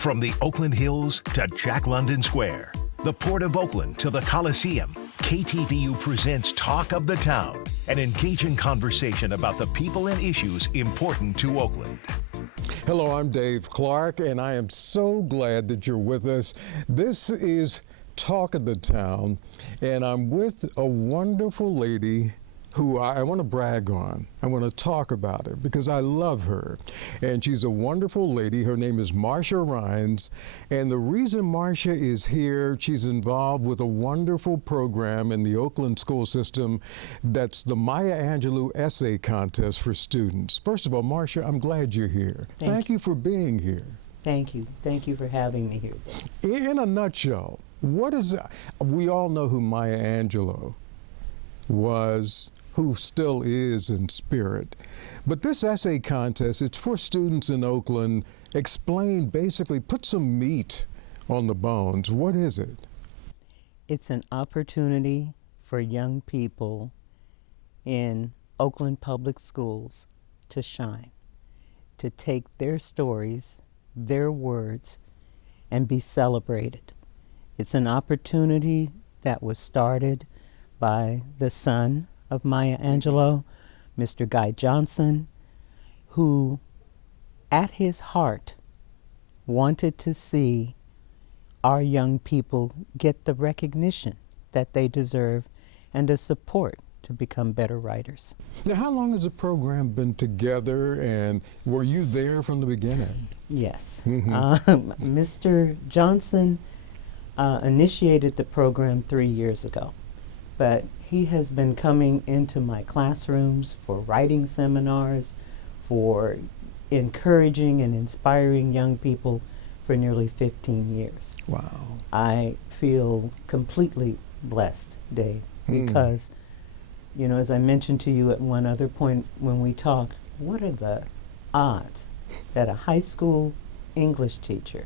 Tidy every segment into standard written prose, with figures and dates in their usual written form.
From the Oakland Hills to Jack London Square, the Port of Oakland to the Coliseum, KTVU presents Talk of the Town, an engaging conversation about the people and issues important to Oakland. Hello, I'm Dave Clark, and I am so glad that you're with us. This is Talk of the Town, and I'm with a wonderful lady who I want to brag on. I want to talk about her because I love her. And she's a wonderful lady. Her name is Marsha Rhynes. And the reason Marsha is here, she's involved with a wonderful program in the Oakland school system that's the Maya Angelou Essay Contest for students. First of all, Marsha, I'm glad you're here. Thank you for being here. Thank you. Thank you for having me here. In a nutshell, we all know who Maya Angelou was, who still is in spirit. But this essay contest, it's for students in Oakland. Explain, basically, put some meat on the bones. What is it? It's an opportunity for young people in Oakland Public Schools to shine, to take their stories, their words, and be celebrated. It's an opportunity that was started by the son of Maya Angelou, Mr. Guy Johnson, who at his heart wanted to see our young people get the recognition that they deserve and the support to become better writers. Now, how long has the program been together, and were you there from the beginning? Yes. Mr. Johnson initiated the program 3 years ago, but he has been coming into my classrooms for writing seminars, for encouraging and inspiring young people for nearly 15 years. Wow. I feel completely blessed, Dave, because, you know, as I mentioned to you at one other point when we talked, what are the odds that a high school English teacher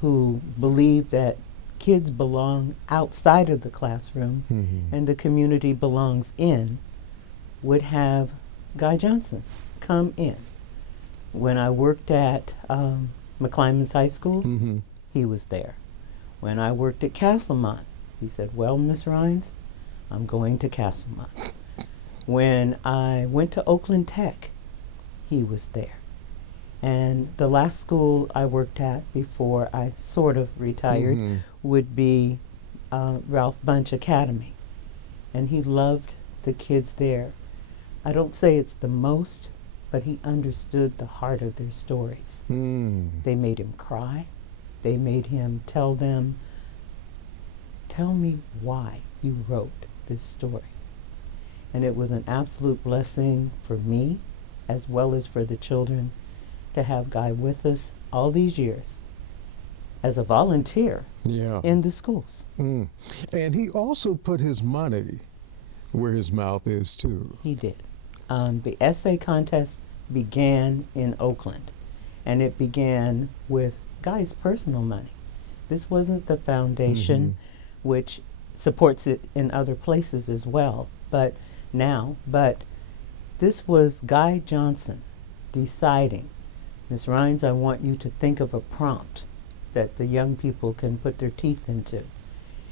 who believed that kids belong outside of the classroom and the community belongs in would have Guy Johnson come in? When I worked at McClymonds High School, he was there. When I worked at Castlemont, he said, well, Miss Rhynes, I'm going to Castlemont. When I went to Oakland Tech, he was there. And the last school I worked at before I sort of retired would be Ralph Bunche Academy. And he loved the kids there. I don't say it's the most, but he understood the heart of their stories. They made him cry. They made him tell them, tell me why you wrote this story. And it was an absolute blessing for me as well as for the children to have Guy with us all these years as a volunteer in the schools. And he also put his money where his mouth is, too. He did. The essay contest began in Oakland, and it began with Guy's personal money. This wasn't the foundation, which supports it in other places as well, but this was Guy Johnson deciding, Ms. Rhynes, I want you to think of a prompt that the young people can put their teeth into.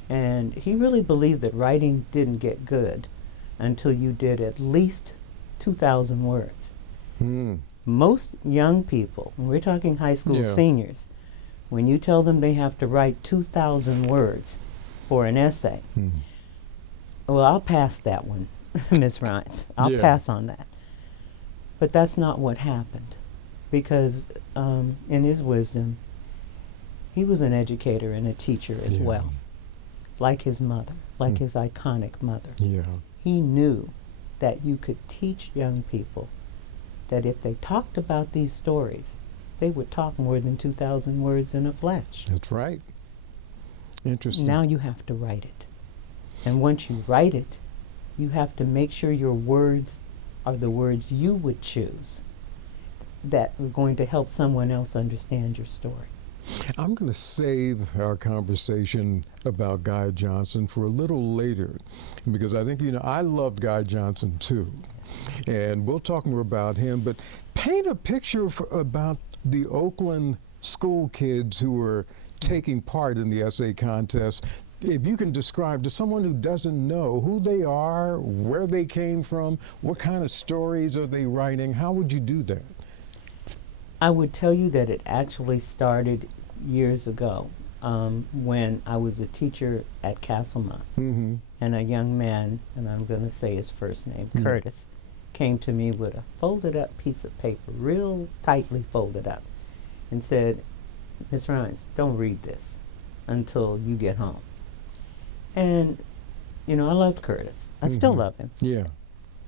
And he really believed that writing didn't get good until you did at least 2,000 words. Most young people, and we're talking high school seniors, when you tell them they have to write 2,000 words for an essay, well, I'll pass that one, Ms. Rhynes. I'll pass on that. But that's not what happened. Because in his wisdom, he was an educator and a teacher as well, like his mother, like his iconic mother. He knew that you could teach young people that if they talked about these stories, they would talk more than 2,000 words in a flash. That's right. Interesting. Now you have to write it. And once you write it, you have to make sure your words are the words you would choose that are going to help someone else understand your story. I'm going to save our conversation about Guy Johnson for a little later, because I think, I loved Guy Johnson too. And we'll talk more about him, but paint a picture about the Oakland school kids who are taking part in the essay contest. If you can describe to someone who doesn't know who they are, where they came from, what kind of stories are they writing, how would you do that? I would tell you that it actually started years ago when I was a teacher at Castlemont, and a young man, and I'm going to say his first name, Curtis, came to me with a folded up piece of paper, real tightly folded up, and said, "Miss Rhynes, don't read this until you get home." And, you know, I loved Curtis. I still love him. Yeah.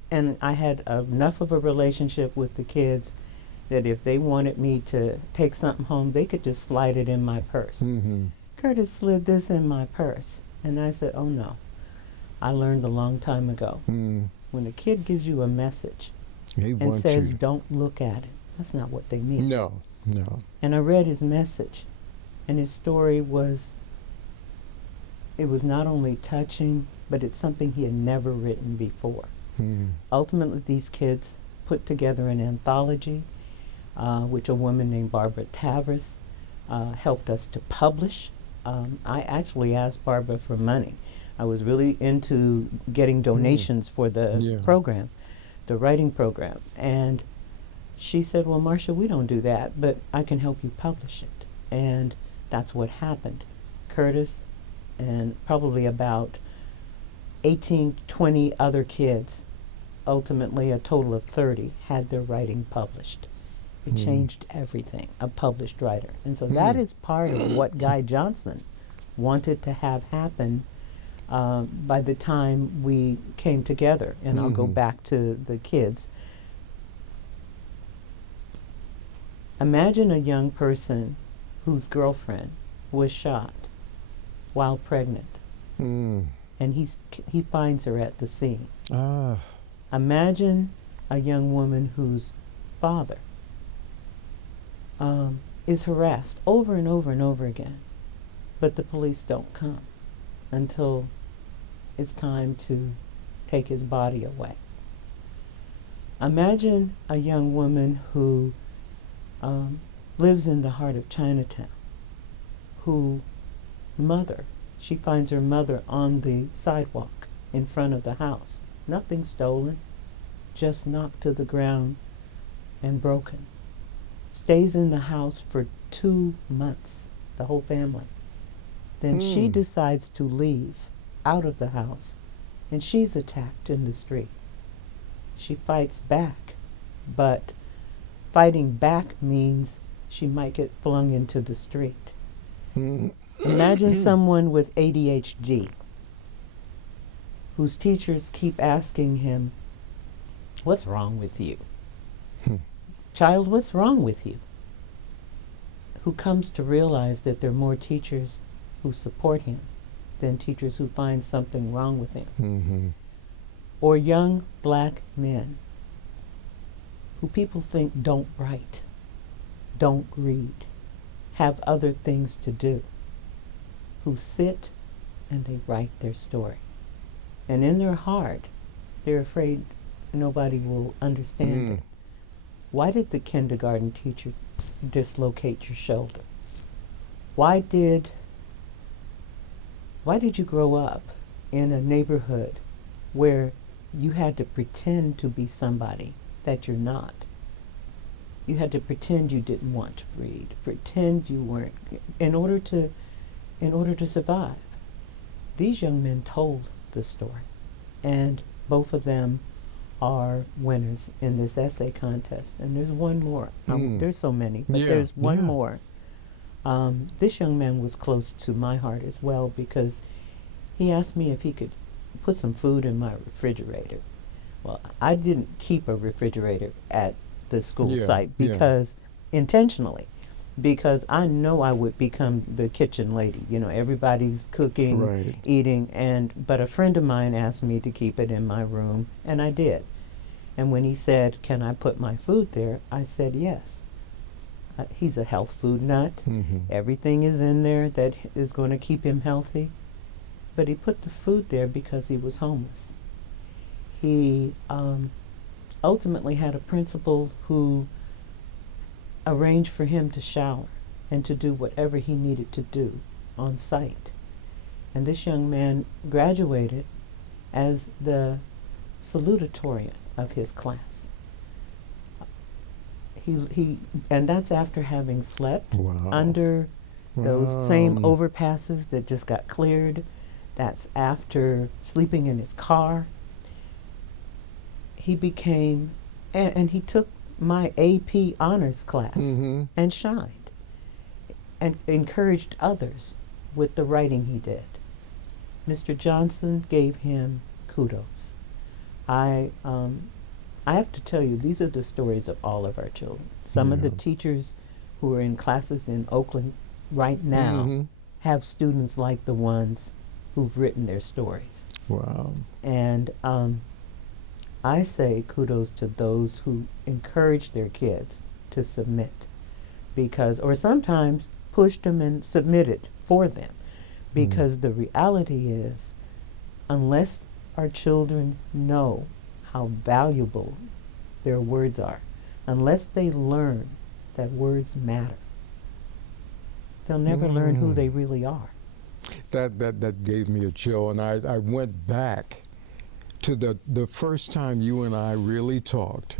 And I had enough of a relationship with the kids that if they wanted me to take something home, they could just slide it in my purse. Curtis slid this in my purse. And I said, oh no. I learned a long time ago. When a kid gives you a message and says, don't look at it, that's not what they mean. No, no. And I read his message. And his story was, it was not only touching, but it's something he had never written before. Ultimately, these kids put together an anthology, which a woman named Barbara Tavris helped us to publish. I actually asked Barbara for money. I was really into getting donations for the program, the writing program. And she said, well, Marsha, we don't do that, but I can help you publish it. And that's what happened. Curtis and probably about 18, 20 other kids, ultimately a total of 30, had their writing published. It changed everything, a published writer. And so that is part of what Guy Johnson wanted to have happen by the time we came together. And I'll go back to the kids. Imagine a young person whose girlfriend was shot while pregnant. And he finds her at the scene. Imagine a young woman whose father is harassed over and over and over again, but the police don't come until it's time to take his body away. Imagine a young woman who lives in the heart of Chinatown, whose mother, she finds her mother on the sidewalk in front of the house. Nothing stolen, just knocked to the ground and broken. Stays in the house for 2 months, the whole family. Then she decides to leave out of the house, and she's attacked in the street. She fights back, but fighting back means she might get flung into the street. Imagine someone with ADHD whose teachers keep asking him, what's wrong with you? Child, what's wrong with you? Who comes to realize that there are more teachers who support him than teachers who find something wrong with him. Or young black men who people think don't write, don't read, have other things to do, who sit and they write their story. And in their heart, they're afraid nobody will understand it. Why did the kindergarten teacher dislocate your shoulder? Why did you grow up in a neighborhood where you had to pretend to be somebody that you're not? You had to pretend you didn't want to read, pretend you weren't, in order to survive. These young men told the story, and both of them are winners in this essay contest. And there's one more. There's so many, but there's one more. This young man was close to my heart as well, because he asked me if he could put some food in my refrigerator. Well, I didn't keep a refrigerator at the school site because intentionally, because I know I would become the kitchen lady. You know, everybody's cooking, eating, but a friend of mine asked me to keep it in my room, and I did. And when he said, can I put my food there, I said yes. He's a health food nut. Everything is in there that is going to keep him healthy. But he put the food there because he was homeless. He ultimately had a principal who arranged for him to shower and to do whatever he needed to do on site. And this young man graduated as the salutatorian of his class. And that's after having slept under those same overpasses that just got cleared. That's after sleeping in his car. He became, and he took my AP honors class and shined and encouraged others with the writing he did. Mr. Johnson gave him kudos. I have to tell you, these are the stories of all of our children. Some of the teachers who are in classes in Oakland right now have students like the ones who've written their stories. Wow. And I say kudos to those who encourage their kids to submit, because, or sometimes pushed them and submitted for them, because the reality is, unless our children know how valuable their words are, unless they learn that words matter, they'll never learn who they really are. That gave me a chill, and I went back to the first time you and I really talked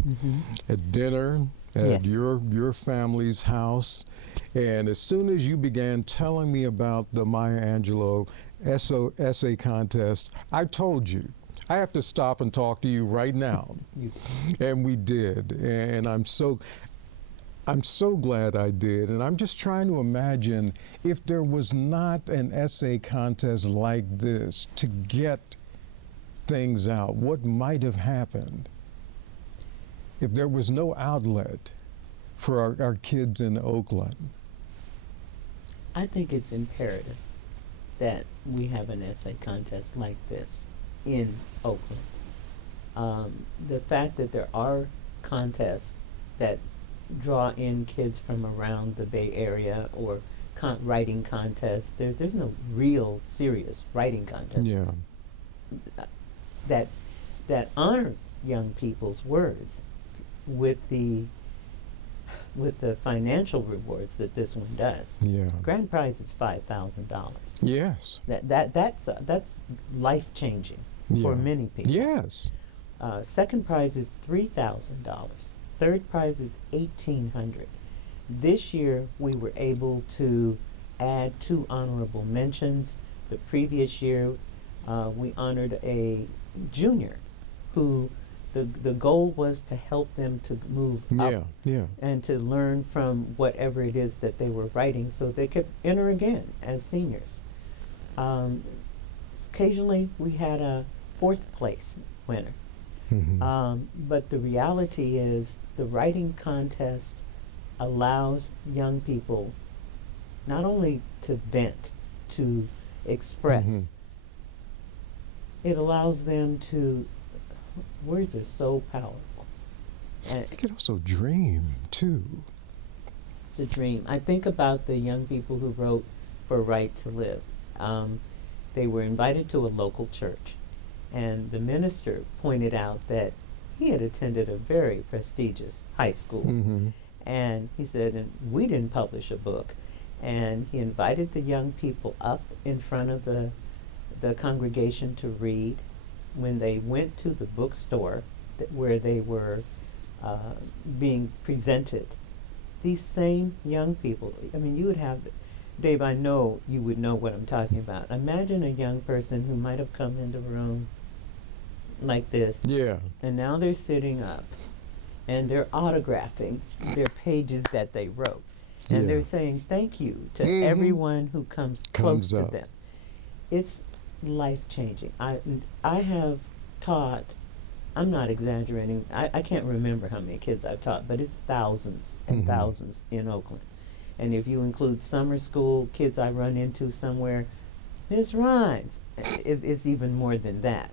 at dinner at your family's house, and as soon as you began telling me about the Maya Angelou Essay Contest, I told you, I have to stop and talk to you right now. And we did, and I'm so glad I did. And I'm just trying to imagine if there was not an essay contest like this to get things out, what might have happened if there was no outlet for our kids in Oakland. I think it's imperative that we have an essay contest like this in Oakland. The fact that there are contests that draw in kids from around the Bay Area, or writing contests, there's no real serious writing contest that honor young people's words with the financial rewards that this one does. Grand prize is $5,000. Yes. That's life changing for many people. Yes. Second prize is $3,000. Third prize is $1,800. This year we were able to add 2 honorable mentions. The previous year we honored a junior who the goal was to help them to move up and to learn from whatever it is that they were writing so they could enter again as seniors. Occasionally we had a 4th place winner. But the reality is the writing contest allows young people not only to vent, to express, it allows them to, words are so powerful. And they can also dream too. It's a dream. I think about the young people who wrote for Right to Live. They were invited to a local church, and the minister pointed out that he had attended a very prestigious high school. And he said, and we didn't publish a book. And he invited the young people up in front of the congregation to read. When they went to the bookstore where they were being presented, these same young people, I mean, you would have, Dave, I know you would know what I'm talking about. Imagine a young person who might have come into a room like this, and now they're sitting up and they're autographing their pages that they wrote, and they're saying thank you to everyone who comes close to them. It's life-changing. I have taught, I'm not exaggerating, I can't remember how many kids I've taught, but it's thousands and thousands in Oakland. And if you include summer school kids I run into somewhere, Ms. Rhynes, it's even more than that.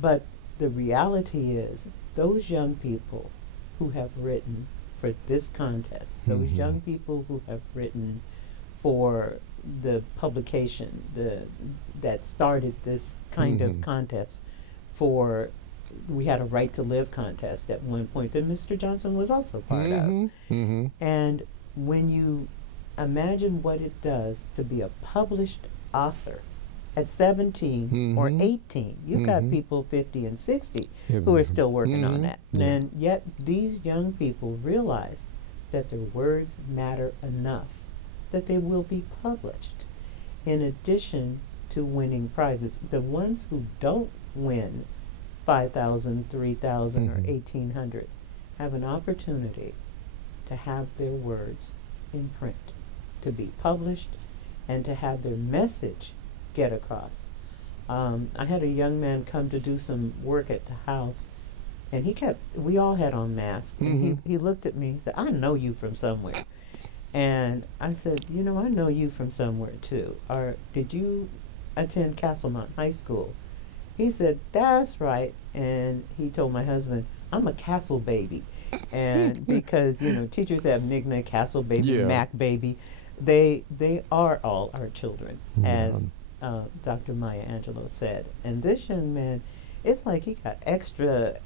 But the reality is, those young people who have written for this contest, those young people who have written for the publication that started this kind of contest, we had a Right to Live contest at one point that Mr. Johnson was also part of. And when you imagine what it does to be a published author at 17 or 18. You've got people 50 and 60 who are still working on that. And yet these young people realize that their words matter enough that they will be published. In addition to winning prizes, the ones who don't win 5,000, 3,000, or 1,800 have an opportunity to have their words in print, to be published, and to have their message get across. I had a young man come to do some work at the house, and we all had on masks, and he looked at me, he said, "I know you from somewhere." And I said, "You know, I know you from somewhere too. Did you attend Castlemont High School?" He said, "That's right." And he told my husband, "I'm a Castle baby." And because, you know, teachers have nickname Castle baby, Mac baby. They are all our children, as Dr. Maya Angelou said. And this young man, it's like he got extra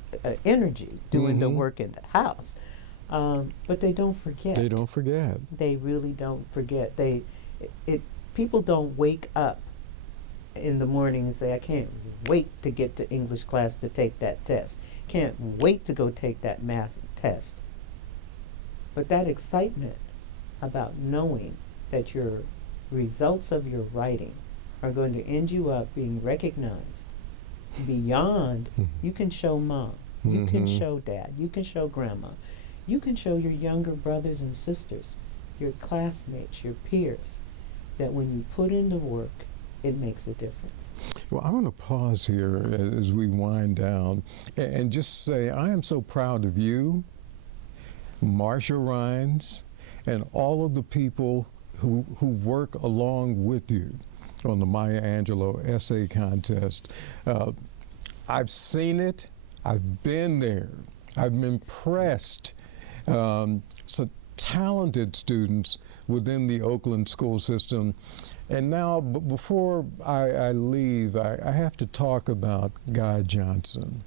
energy doing the work in the house. But they don't forget. They don't forget. They really don't forget. People don't wake up in the morning and say, "I can't wait to get to English class to take that test. Can't wait to go take that math test." But that excitement about knowing that your results of your writing are going to end you up being recognized beyond, you can show mom, you can show dad, you can show grandma, you can show your younger brothers and sisters, your classmates, your peers, that when you put in the work, it makes a difference. Well, I'm going to pause here as we wind down and just say I am so proud of you, Marsha Rhynes, and all of the people who work along with you on the Maya Angelou Essay Contest. I've seen it. I've been there. I've been impressed. So talented students within the Oakland school system. And now, before I leave, I have to talk about Guy Johnson.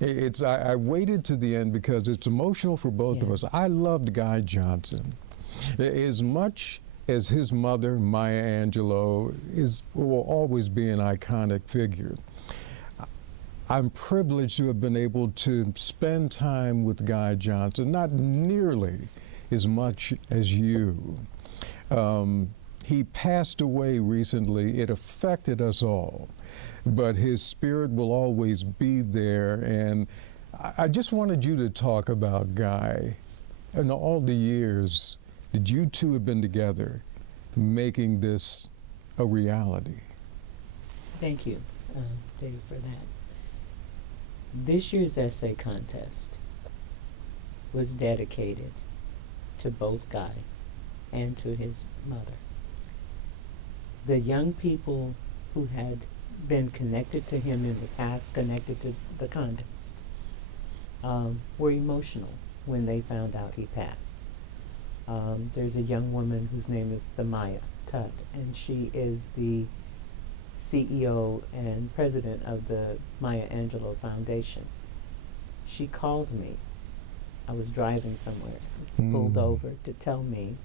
I waited to the end because it's emotional for both of us. I loved Guy Johnson. As much as his mother, Maya Angelou, will always be an iconic figure, I'm privileged to have been able to spend time with Guy Johnson, not nearly as much as you. He passed away recently. It affected us all, but his spirit will always be there. And I just wanted you to talk about Guy and all the years that you two have been together making this a reality. Thank you, Dave, for that. This year's essay contest was dedicated to both Guy and to his mother. The young people who had been connected to him in the past, connected to the contest, were emotional when they found out he passed. There's a young woman whose name is Maya Tut, and she is the CEO and president of the Maya Angelou Foundation. She called me. I was driving somewhere, pulled over to tell me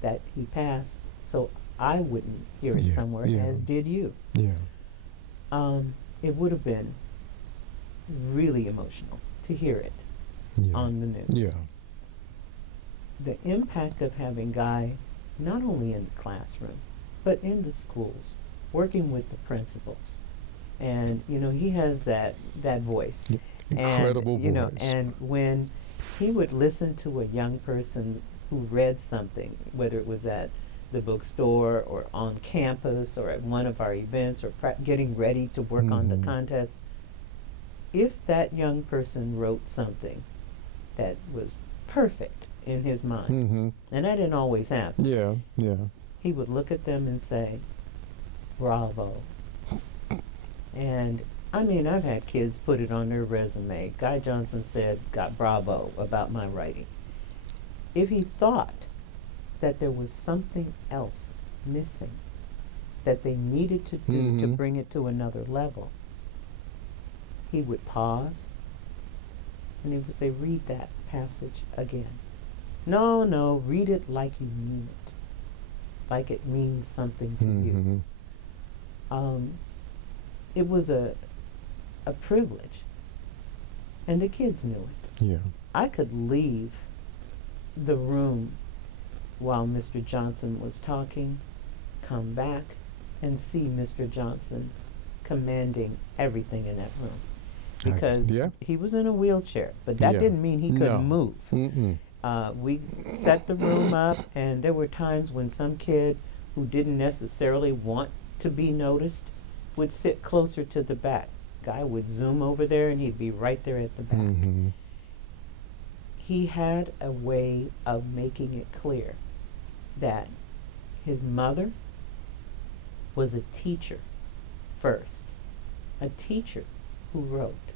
that he passed, so I wouldn't hear it somewhere, as did you. It would have been really emotional to hear it on the news. The impact of having Guy not only in the classroom, but in the schools, working with the principals. And, you know, he has that voice. Incredible voice. You know, voice. And when he would listen to a young person who read something, whether it was at the bookstore or on campus or at one of our events or getting ready to work on the contest, if that young person wrote something that was perfect in his mind, and that didn't always happen, he would look at them and say, "Bravo." And I mean, I've had kids put it on their resume. Guy Johnson said, "Got bravo about my writing." If he thought that there was something else missing that they needed to do to bring it to another level, he would pause and he would say, "Read that passage again." No, read it like you mean it. like it means something to Mm-hmm. you. It was a privilege, and the kids knew it. Yeah. I could leave the room while Mr. Johnson was talking, come back, and see Mr. Johnson commanding everything in that room. Because yeah. he was in a wheelchair, but that Yeah. didn't mean he couldn't No. move. Mm-mm. We set the room up, and there were times when some kid who didn't necessarily want to be noticed would sit closer to the back. Guy would zoom over there, and he'd be right there at the back. Mm-hmm. He had a way of making it clear that his mother was a teacher first, a teacher who wrote,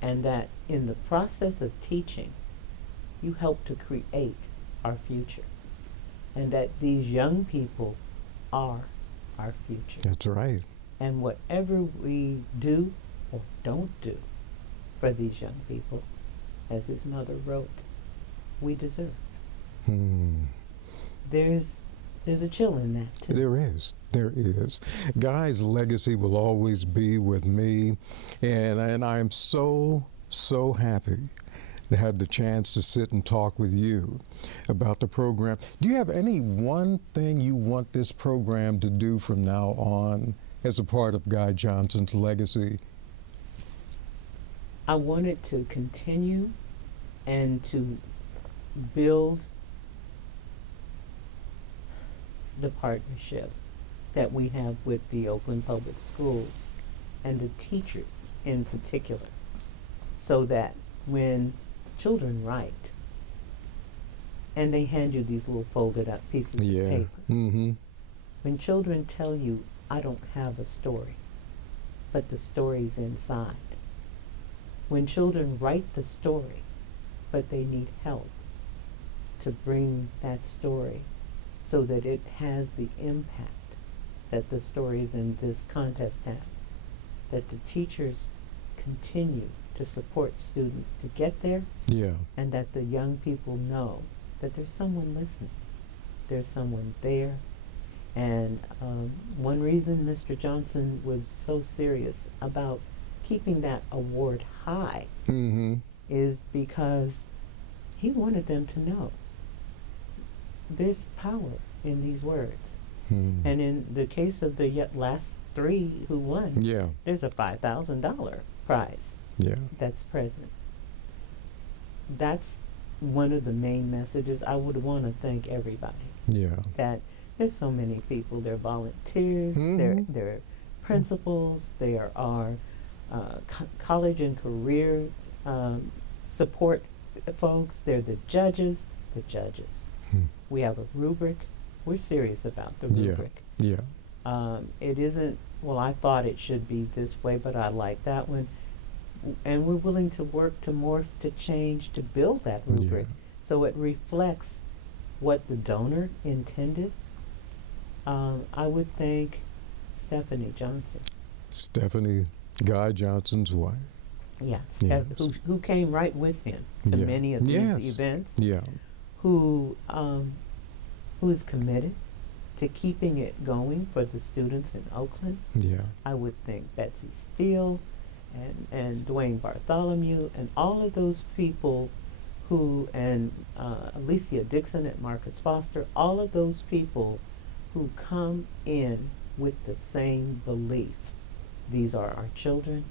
and that in the process of teaching, you help to create our future, and that these young people are our future. That's right. And whatever we do or don't do for these young people, as his mother wrote, we deserve. Hmm. There's a chill in that too. There is. There is. Guy's legacy will always be with me, and I am so happy to have the chance to sit and talk with you about the program. Do you have any one thing you want this program to do from now on as a part of Guy Johnson's legacy? I wanted to continue and to build the partnership that we have with the Oakland Public Schools and the teachers in particular, so that when children write and they hand you these little folded up pieces of paper, Mm-hmm. when children tell you, I don't have a story, but the story's inside. When children write the story, but they need help to bring that story so that it has the impact that the stories in this contest have, that the teachers continue to support students to get there, Yeah. and that the young people know that there's someone listening, there's someone there. And one reason Mr. Johnson was so serious about keeping that award high Mm-hmm. is because he wanted them to know there's power in these words. Mm-hmm. And in the case of the last three who won, Yeah. there's a $5,000 prize Yeah. that's present. That's one of the main messages. I would want to thank everybody Yeah. that there's so many people. They're volunteers, they're principals, there are college and career support folks, they're the judges. Hmm. We have a rubric. We're serious about the Yeah. rubric. Yeah. It isn't, well, I thought it should be this way, but I like that one. And we're willing to work to morph, to change, to build that rubric so it reflects what the donor intended. I would thank Stephanie Johnson. Stephanie, Guy Johnson's wife. Yeah, Yes. who came right with him to Yeah. many of Yes. these events. Yeah. Who is committed to keeping it going for the students in Oakland. Yeah. I would thank Betsy Steele and Dwayne Bartholomew and all of those people who, and Alicia Dixon at Marcus Foster, all of those people who come in with the same belief. These are our children,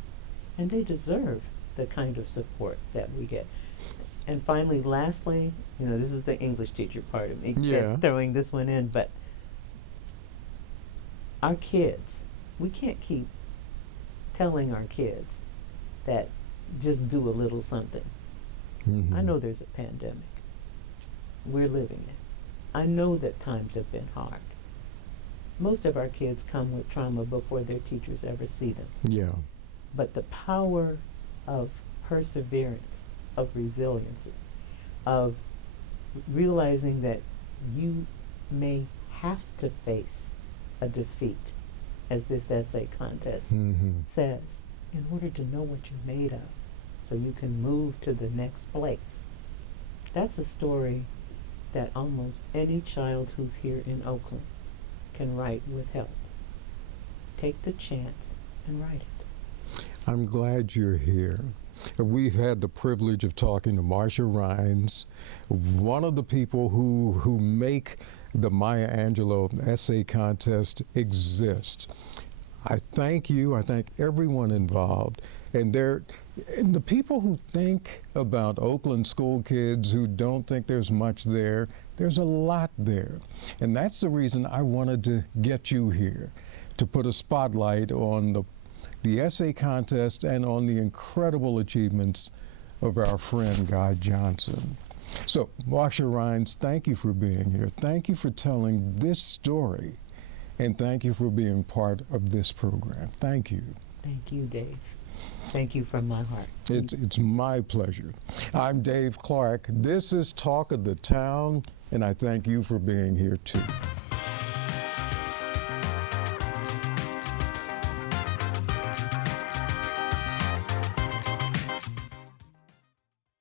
and they deserve the kind of support that we get. And finally, lastly, this is the English teacher part of me that's throwing this one in, but our kids, we can't keep telling our kids that just do a little something. Mm-hmm. I know there's a pandemic. We're living it. I know that times have been hard. Most of our kids come with trauma before their teachers ever see them. Yeah. But the power of perseverance, of resiliency, of realizing that you may have to face a defeat, as this essay contest Mm-hmm. says, in order to know what you're made of, so you can move to the next place. That's a story that almost any child who's here in Oakland can write with help. Take the chance and write it. I'm glad you're here. We've had the privilege of talking to Marsha Rhynes, one of the people who make the Maya Angelou Essay Contest exist. I thank you. I thank everyone involved. And the people who think about Oakland school kids who don't think there's much there, there's a lot there. And that's the reason I wanted to get you here, to put a spotlight on the essay contest and on the incredible achievements of our friend Guy Johnson. So, Marsha Rhynes, thank you for being here. Thank you for telling this story. And thank you for being part of this program. Thank you. Thank you, Dave. Thank you from my heart. It's my pleasure. I'm Dave Clark. This is Talk of the Town, and I thank you for being here too.